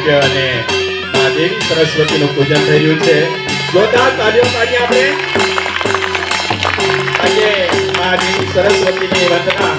યજ્ઞ અને મા દેવી સરસ્વતીનું પૂજન થઈ રહ્યું છે. જોરદાર તાળીઓ પાડીએ આપણે. આજે મા દેવી સરસ્વતીની વંદના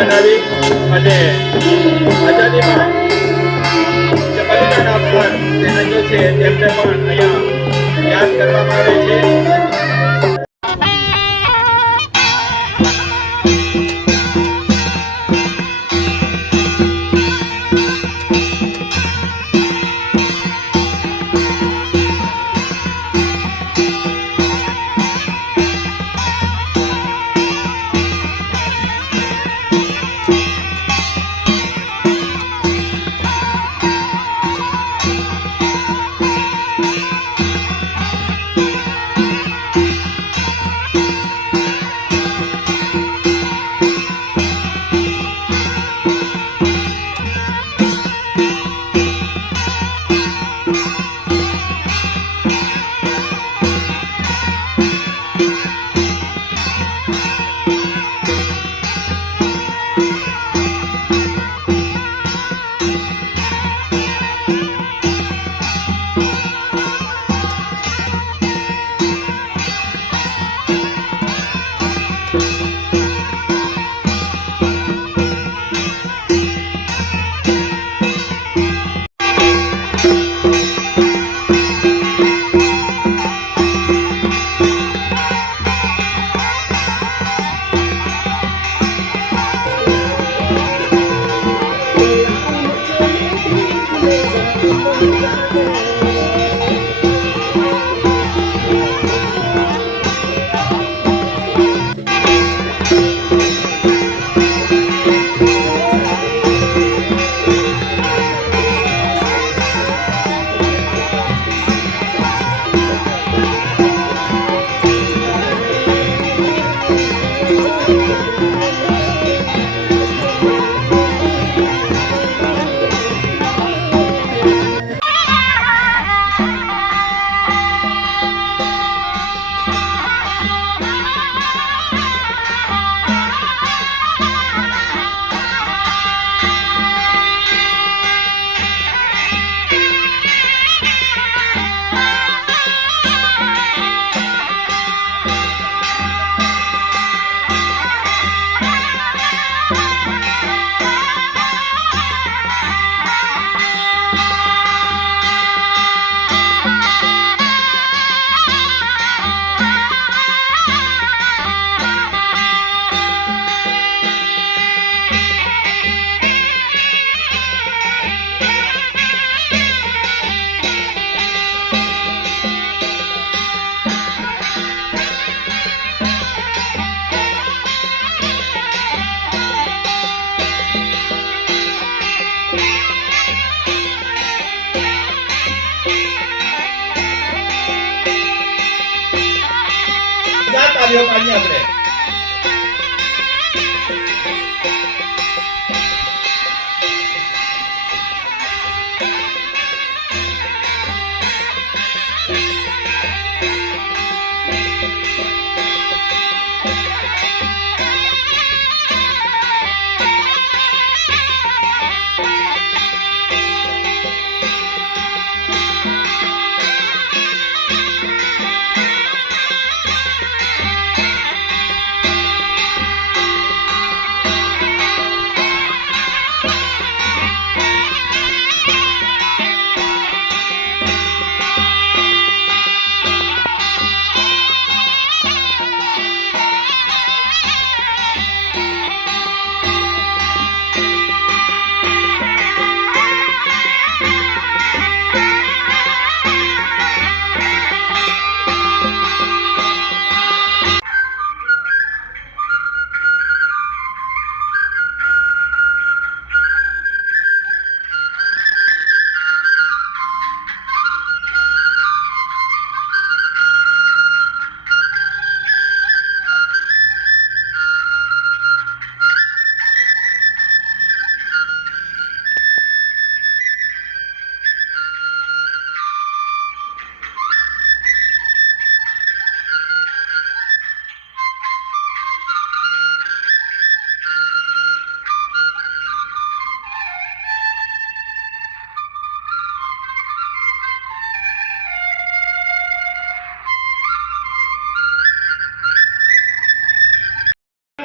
બનાવી અને આઝાદીમાં જે બલિદાન આપનાર સેનાનીઓ છે તેમને પણ અહીંયા યાદ કરવામાં આવે છે. તાળીઓ પાડીએ આપણે.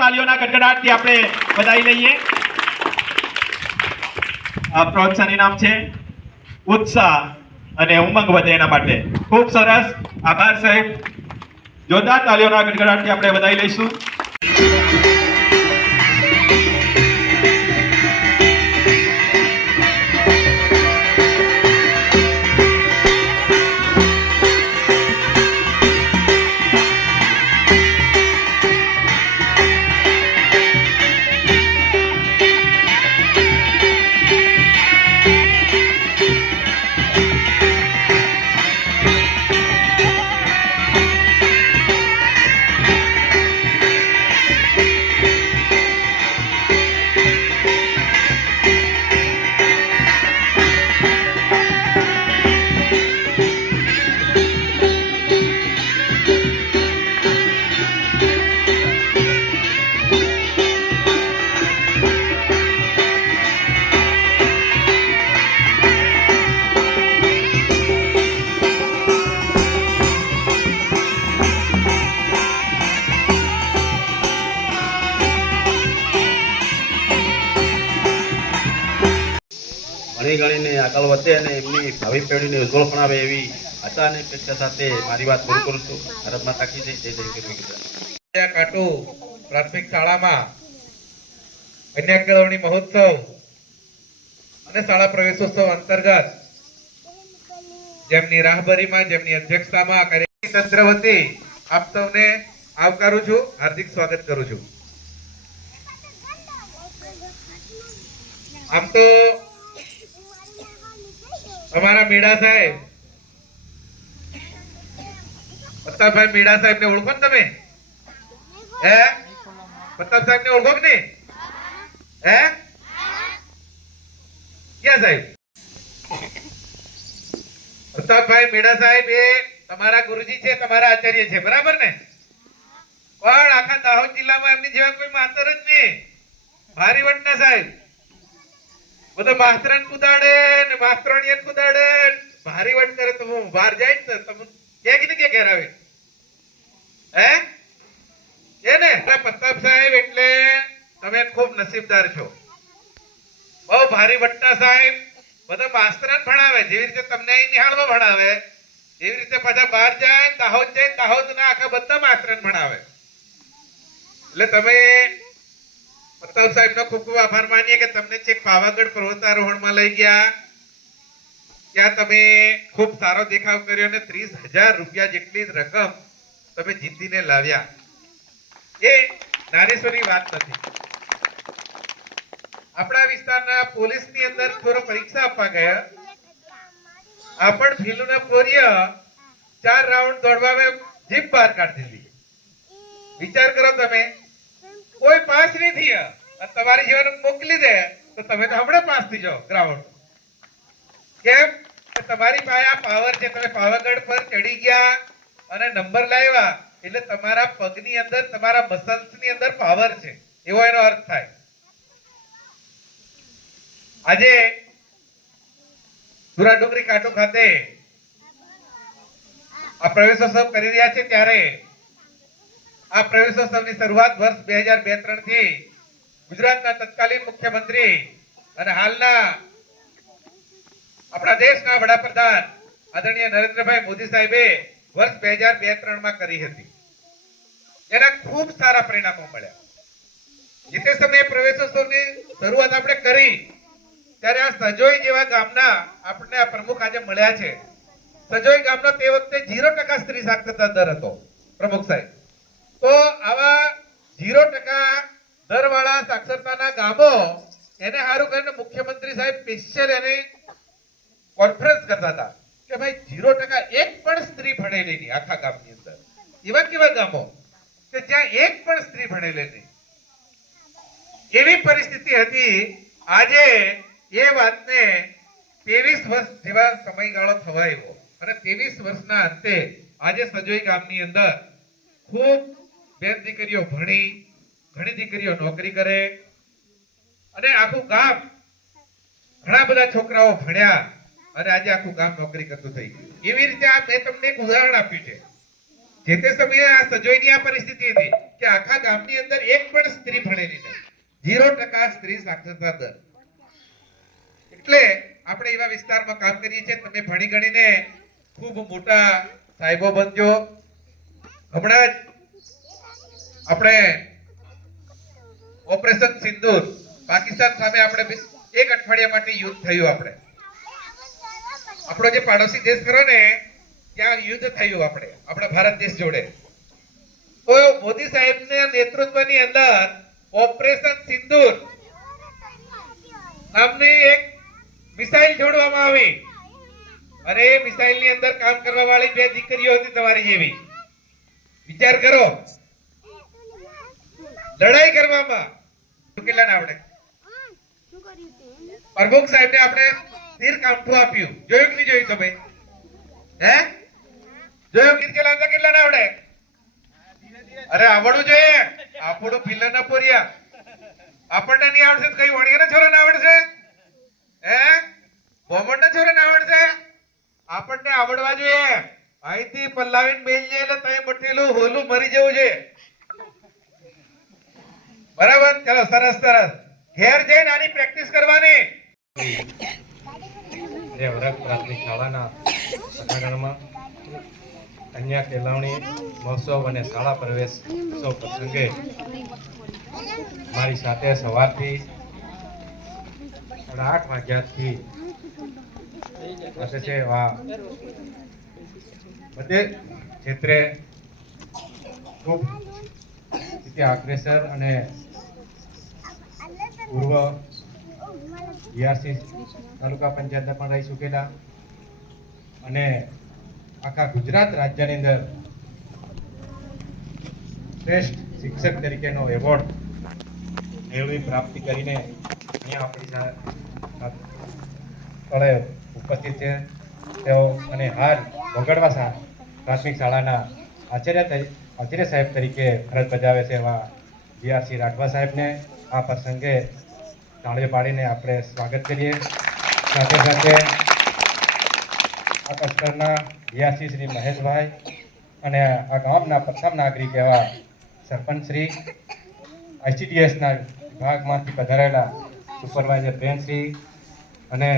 તાલીઓના ગડગડાટથી આપણે વધાવી લઈએ. આ પ્રોત્સાહન ઇનામ છે. ઉત્સાહ અને ઉમંગ વધે એના માટે. ખૂબ સરસ, આભાર સાહેબ. જોરદાર તાલીઓના ગડગડાટથી આપણે વધાવી લઈશું. ઘણી ગણીને આગળ વધે અને એમની ભાવિ પેઢીને ઉજ્જવળ બનાવે એવી આશા અને અપેક્ષા સાથે મારી વાત પૂરી કરું છું. ભારત માતા કી જય. જય જય ગુજરાત. કાટુ પ્રાથમિક શાળામાં કન્યા કેળવણી મહોત્સવ અને શાળા પ્રવેશોત્સવ અંતર્ગત જેમની રાહબરીમાં જેમની અધ્યક્ષતામાં કાર્યક્રમ તંત્ર વતી આપ સૌને આવકારું છું, હાર્દિક સ્વાગત કરું છું. આમ તો અમારા મીડા સાહેબ પ્રતાપભાઈ મીડા સાહેબ ને ઓળખો ને તમે? હે પ્રતાપ સાહેબ ને ઓળખો કે નહીં? હે ક્યાં સાહેબ? પ્રતાપભાઈ મીડા સાહેબ એ તમારા ગુરુજી છે, તમારા આચાર્ય છે, બરાબર ને? પણ આખા દાહોદ જિલ્લામાં એમની જેવા કોઈ માસ્તર જ નહીં. ભારીવટના સાહેબ બધો માસ્તરન કુદાડે ને માસ્તરણીયન કુદાડે, ભારીવટ કરે તો હું બહાર જાય ને તમે કે કહેરાવે. હે એ ને પ્રતાપ સાહેબ એટલે તમે ખૂબ નસીબદાર છો. બહુ ભારીવટના સાહેબ બધા માસ્તરન ભણાવે, જેવી રીતે તમને અહીં નિહાળમાં ભણાવે એવી રીતે પાછા બહાર જાય, દાહોદ ના આખા બધા માસ્તરન ભણાવે. એટલે તમે પ્રતાપ સાહેબ નો ખૂબ ખૂબ આભાર માનીએ કે તમને છેક પાવાગઢ પર્વતારોહણમાં લઈ ગયા, ત્યાં તમે ખૂબ સારો દેખાવ કર્યો અને 30,000 રૂપિયા જેટલી રકમ તમે જીતીને લાવ્યા. એ નાનેસોની વાત નથી. આપણા વિસ્તારના પોલીસની અંદર થોડો પરીક્ષા આપવા ગયા, આપણ ફીલુના પોરીય 4 રાઉન્ડ દોડવા જીપ બહાર કાઢી દીધી. વિચાર કરો તમે, કોઈ પાસ નહીં થયા અને તમારી જીવન મોકલી દે તો તમે તો હમણાં પાસ થઈ જાઓ ગ્રાઉન્ડ. કેમ કે તમારી પાસે આ પાવર છે, તમે પાવાગઢ પર ચડી ગયા અને નંબર લાવ્યા એટલે તમારા પગની અંદર, તમારા મસલ્સની અંદર પાવર છે, એવો એનો અર્થ થાય. આજે સુરા ડુંગરી કાંટો ખાતે આ પ્રવેશોત્સવ કરી રહ્યા છે, ત્યારે આ પ્રવેશોત્સવની શરૂઆત વર્ષ 2002-03 થી ગુજરાતના તત્કાલીન મુખ્યમંત્રી અને હાલના આપણા દેશના વડાપ્રધાન આદરણીય નરેન્દ્રભાઈ મોદી સાહેબે વર્ષ 2002-03 માં કરી હતી. એના ખૂબ સારા પરિણામો મળ્યા. જે તે સમયે પ્રવેશોત્સવની શરૂઆત આપણે કરી ત્યારે આ સજોઈ જેવા ગામના આપણને આ પ્રમુખ આજે મળ્યા છે. સજોઈ ગામનો તે વખતે 0% સ્ત્રી સાક્ષરતા દર હતો પ્રમુખ સાહેબ. તો આવા 0% દર વાળા સાક્ષરતાના ગામો એને હારું કરીને મુખ્યમંત્રી સાહેબ સ્પેશિયલ એને કોન્ફરન્સ કરતા હતા કે ભાઈ 0% એક પણ સ્ત્રી ભણેલી નહીં આખા ગામની અંદર. એવા કેવા ગામો કે જ્યાં એક પણ સ્ત્રી ભણેલી નહીં, એવી પરિસ્થિતિ હતી. આજે એ વાતને 23 વર્ષ જેવા સમયગાળો થવા આવ્યો અને 23 વર્ષના અંતે આજે સજોઈ ગામની અંદર ખૂબ બેન દીકરીઓ ભણી, ઘણી દીકરીઓ નોકરી કરે અને આખું ગામ, ઘણા બધા છોકરાઓ ભણ્યા અને આજે આખું ગામ નોકરી કરતું થઈ ગયું. એવી રીતે આ મેં તમને એક ઉદાહરણ આપ્યું છે. જે તે સમયે આ સજોઈની આ પરિસ્થિતિ હતી. કે આખા ગામની અંદર એક પણ સ્ત્રી ભણેલી નહીં, 0% સ્ત્રી સાક્ષરતા દર. એટલે આપણે એવા વિસ્તારમાં કામ કરીએ છીએ. તમે ભણી ગણીને ખૂબ મોટા સાહેબો બનજો. હમણાં જ આપણે ઓપરેશન સિંદૂર પાકિસ્તાન સામે આપણે 1 અઠવાડિયા માટે યુદ્ધ થયું. આપણો જે પાડોશી દેશ ખરો ને ત્યાં યુદ્ધ થયું આપણા ભારત દેશ જોડે. તો મોદી સાહેબના નેતૃત્વની અંદર ઓપરેશન સિંદૂર નામની એક મિસાઇલ છોડવામાં આવી અને એ મિસાઇલની અંદર કામ કરવા વાળી 2 દીકરીઓ હતી તમારી જેવી. વિચાર કરો, લડાઈ કરવામાં કેટલા ના આવડે. પ્રમુખ સાહેબને આપણે તીર કામઠું આપ્યું. જોયું કે નહીં જોયું તમે? હે જોયું? કેટલા ના આવડે? અરે આવડવું જોઈએ. આપણું પિલ્લર ના પોરિયા આપણને નહીં આવડશે તો કઈ વણિયાના છોરાને આવડશે? હે બોમડના છોરાને આવડશે? આપણને આવડવા જોઈએ. અહીંથી પલ્લાવીને મેલ જાય એટલે તઈ બટેલું હોલું મરી જવું છે. બરાબર? ચલો, સરસ સરસ. ઘેર જઈને આની પ્રેક્ટિસ કરવાની. જે વરક પ્રાથમિક શાળાના સભાગૃહમાં કન્યા કેળવણી મહોત્સવ અને શાળા પ્રવેશ ઉત્સવ પ્રસંગે મારી સાથે સવારથી 8:30 વાગ્યાથી સાથે છે બધે ક્ષેત્રે ખૂબ રીતે અગ્રેસર અને પૂર્વ બીઆરસી તાલુકા પંચાયતના પણ રહી ચૂકેલા અને આખા ગુજરાત રાજ્યની અંદર શ્રેષ્ઠ શિક્ષક તરીકેનો એવોર્ડ મેળવી પ્રાપ્તિ કરીને અહીંયા આપણી સ્થળે ઉપસ્થિત છે. તેઓ અને હાલ વગડવા પ્રાથમિક શાળાના આચાર્ય સાહેબ તરીકે ફરજ બજાવે છે એવા બીઆરસી રાઠવા સાહેબને આ પ્રસંગે તાળીઓ પાડીને આપણે સ્વાગત કરીએ. સાથે સાથે આ કસ્ટરના બીઆરસી શ્રી મહેશભાઈ અને આ ગામના પ્રથમ નાગરિક એવા સરપંચ શ્રી, આઈસીડીએસના વિભાગમાંથી પધારેલા સુપરવાઇઝર બેનશ્રી અને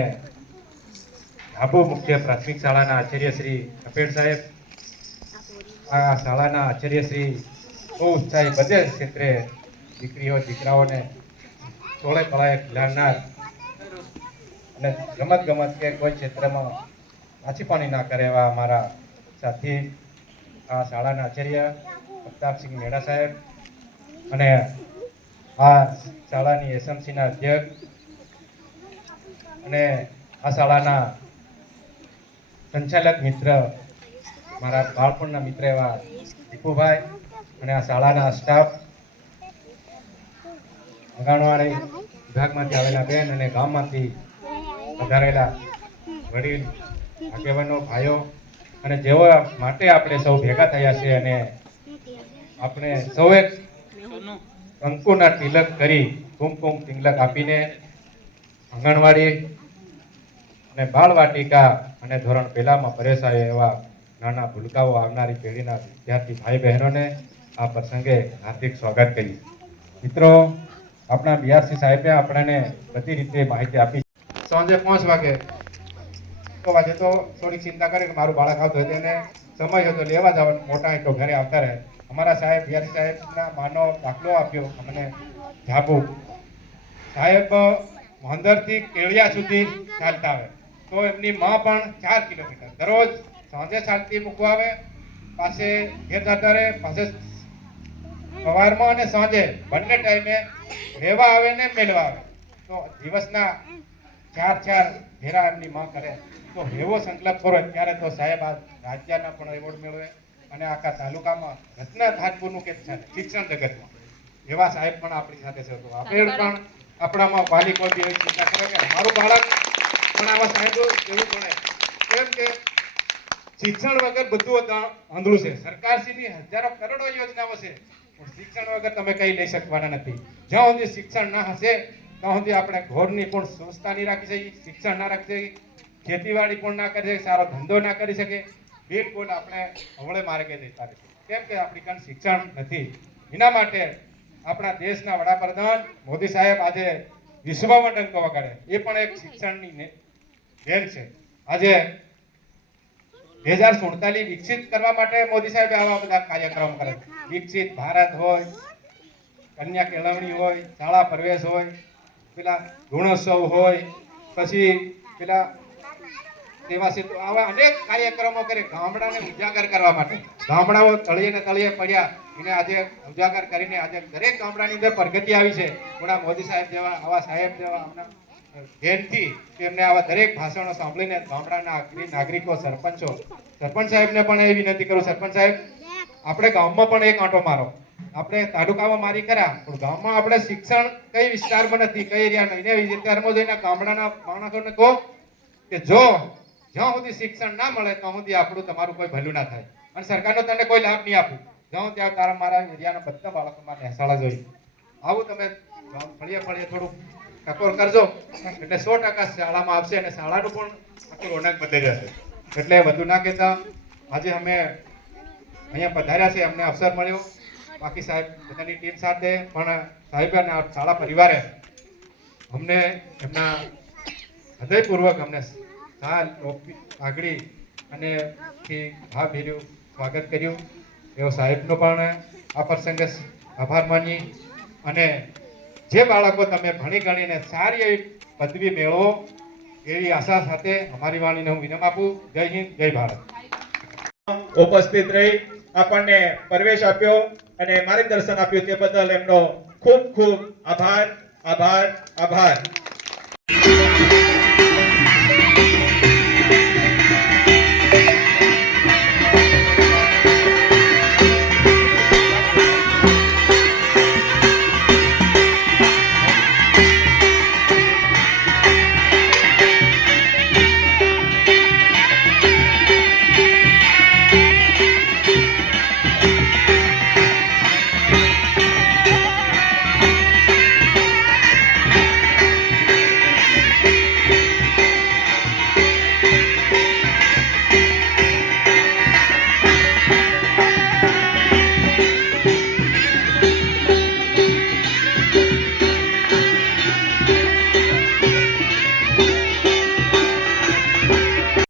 ધાબુ મુખ્ય પ્રાથમિક શાળાના આચાર્ય શ્રી કપેડ સાહેબ, આ શાળાના આચાર્ય શ્રી બહુ ઉત્સાહી બધે ક્ષેત્રે દીકરીઓ દીકરાઓને ટોળે પળાએ ખિલાડનાર અને રમત કે કોઈ ક્ષેત્રમાં પાછી ના કરે એવા અમારા સાથી આ શાળાના આચાર્ય પ્રતાપસિંહ મેડા સાહેબ અને આ શાળાની એસએમસીના અધ્યક્ષ અને આ શાળાના સંચાલક મિત્ર, મારા બાળપણના મિત્ર એવા દીપુભાઈ અને આ શાળાના સ્ટાફ, આંગણવાડી વિભાગમાંથી આવેલા બેન અને ગામમાંથી પધારેલા વડીલ આગેવાનો ભાઈઓ અને જેઓ માટે આપણે સૌ ભેગા થયા છે અને આપણે સૌએ કંકુના તિલક કરી કુમકુમ તિલક આપીને આંગણવાડી અને બાળવાટિકા અને ધોરણ 1માં પરેશાય એવા નાના ભૂલકાઓ આવનારી પેઢીના વિદ્યાર્થી ભાઈ બહેનોને આ પ્રસંગે હાર્દિક સ્વાગત કરીએ. મિત્રો, આપણા બીઆરસી સાહેબે આપણને બધી રીતે માહિતી આપી. સાંજે 5 વાગે તો થોડીક ચિંતા કરી કે મારું બાળક આવતું હતું એને સમય હતો લેવા જવાનું, મોટા તો ઘરે આવતા રહે. અમારા સાહેબ બીઆરસી સાહેબના માનો દાખલો આપ્યો અમને ધાબુ સાહેબ મંદરથી કેળિયા સુધી ચાલતા આવે તો એમની માં પણ 4 કિલોમીટર દરરોજ સાંજે ચાલતી મૂકવા આવે, પાસે ઘેર જતા રહે, પાસે સવારમાં અને સાંજે બંને ટાઈમે રહેવા આવે ને મેળવા આવે. તો દિવસના 4 ફેરા એમની માં કરે. તો એવો સંકલ્પ કરો ત્યારે તો સાહેબ આ રાજ્યના પણ એવોર્ડ મેળવે અને આખા તાલુકામાં રત્ન ધારપુરનું કે શિક્ષણ જગતમાં એવા સાહેબ પણ આપણી સાથે છે. તો આપણે પણ આપણામાં વાલી કોઈ બી એવી ચિંતા કરે કે મારું બાળક પણ આવા સાહેબો એવું ભણે, કેમ કે શિક્ષણ વગર બધું આંધળું છે. સરકારશ્રીની હજારો કરોડો યોજનાઓ છે પણ શિક્ષણ વગર તમે કઈ લઈ શકવાના નથી. જ્યાં સુધી શિક્ષણ ના હશે ત્યાં સુધી આપણે ઘોરની પણ સ્વચ્છતા નહીં રાખી શકીએ, શિક્ષણ ના રાખી શકીએ, ખેતીવાડી પણ ના કરી શકે, સારો ધંધો ના કરી શકે, બિલકુલ આપણે અવળે માર્ગે જતા રહીશું. કેમ કે આપણી કાન શિક્ષણ નથી. એના માટે આપણા દેશના વડાપ્રધાન મોદી સાહેબ આજે વિશ્વમાં ડંકો વગાડે. એ પણ એક શિક્ષણની દેન છે. આજે 2047 વિકસિત કરવા માટે મોદી સાહેબે આવા બધા કાર્યક્રમ કરે. વિકસિત ભારત હોય, કન્યા કેળવણી હોય, શાળા પ્રવેશ હોય, પેલા ગુણોત્સવ હોય, પછી પેલા સેવા સેતુ, આવા અનેક કાર્યક્રમો કરે ગામડાને ઉજાગર કરવા માટે. ગામડાઓ તળિયે ને તળિયે પડ્યા, એને આજે ઉજાગર કરીને આજે દરેક ગામડાની અંદર પ્રગતિ આવી છે. થોડા મોદી સાહેબ જેવા, આવા સાહેબ જેવા આમના ધ્યાનથી એમને આવા દરેક ભાષણો સાંભળીને ગામડાના નાગરિકો, સરપંચ સાહેબને પણ એ વિનંતી કરું, સરપંચ સાહેબ આપણે ગામમાં પણ એક આંટો મારો. આપણે તાલુકામાં મારી ખરા, પણ ગામમાં આપણે શિક્ષણ કઈ વિસ્તારમાં નથી, કઈ એરિયામાં, એને વિસ્તારમાં જઈને ગામડાના માણસોને કહો કે જો જ્યાં સુધી શિક્ષણ ના મળે ત્યાં સુધી આપણું તમારું કોઈ ભલું ના થાય અને સરકારનો તને કોઈ લાભ નહીં આપું. જાઉં ત્યાં તારા મારા એરિયાના બધા બાળકોમાં નિશાળા જોઈ આવું તમે ફળીએ ફળીએ થોડું ટકોર કરજો એટલે 100% શાળામાં આવશે અને શાળાનું પણ આખું રોનક બદલી જશે. એટલે વધુ ના કહેતા આજે અમે અહીંયા પધાર્યા છે, અમને અવસર મળ્યો. બાકી સાહેબ બધાની ટીમ સાથે પણ સાહેબ અને શાળા પરિવારે અમને એમના હૃદયપૂર્વક અમને આગળી અને ભાવ ભર્યું સ્વાગત કર્યું. એવો સાહેબનો પણ આ પ્રસંગે આભાર માની અને જે બાળકો તમે ભણી ગણીને સારી એવી પદવી મેળવો એવી આશા સાથે અમારી વાણીને હું વિનમ આપું. જય હિન્દ, જય ભારત. ઉપસ્થિત રહી આપણને પ્રવેશ આપ્યો અને માર્ગદર્શન આપ્યું તે બદલ એમનો ખૂબ ખૂબ આભાર.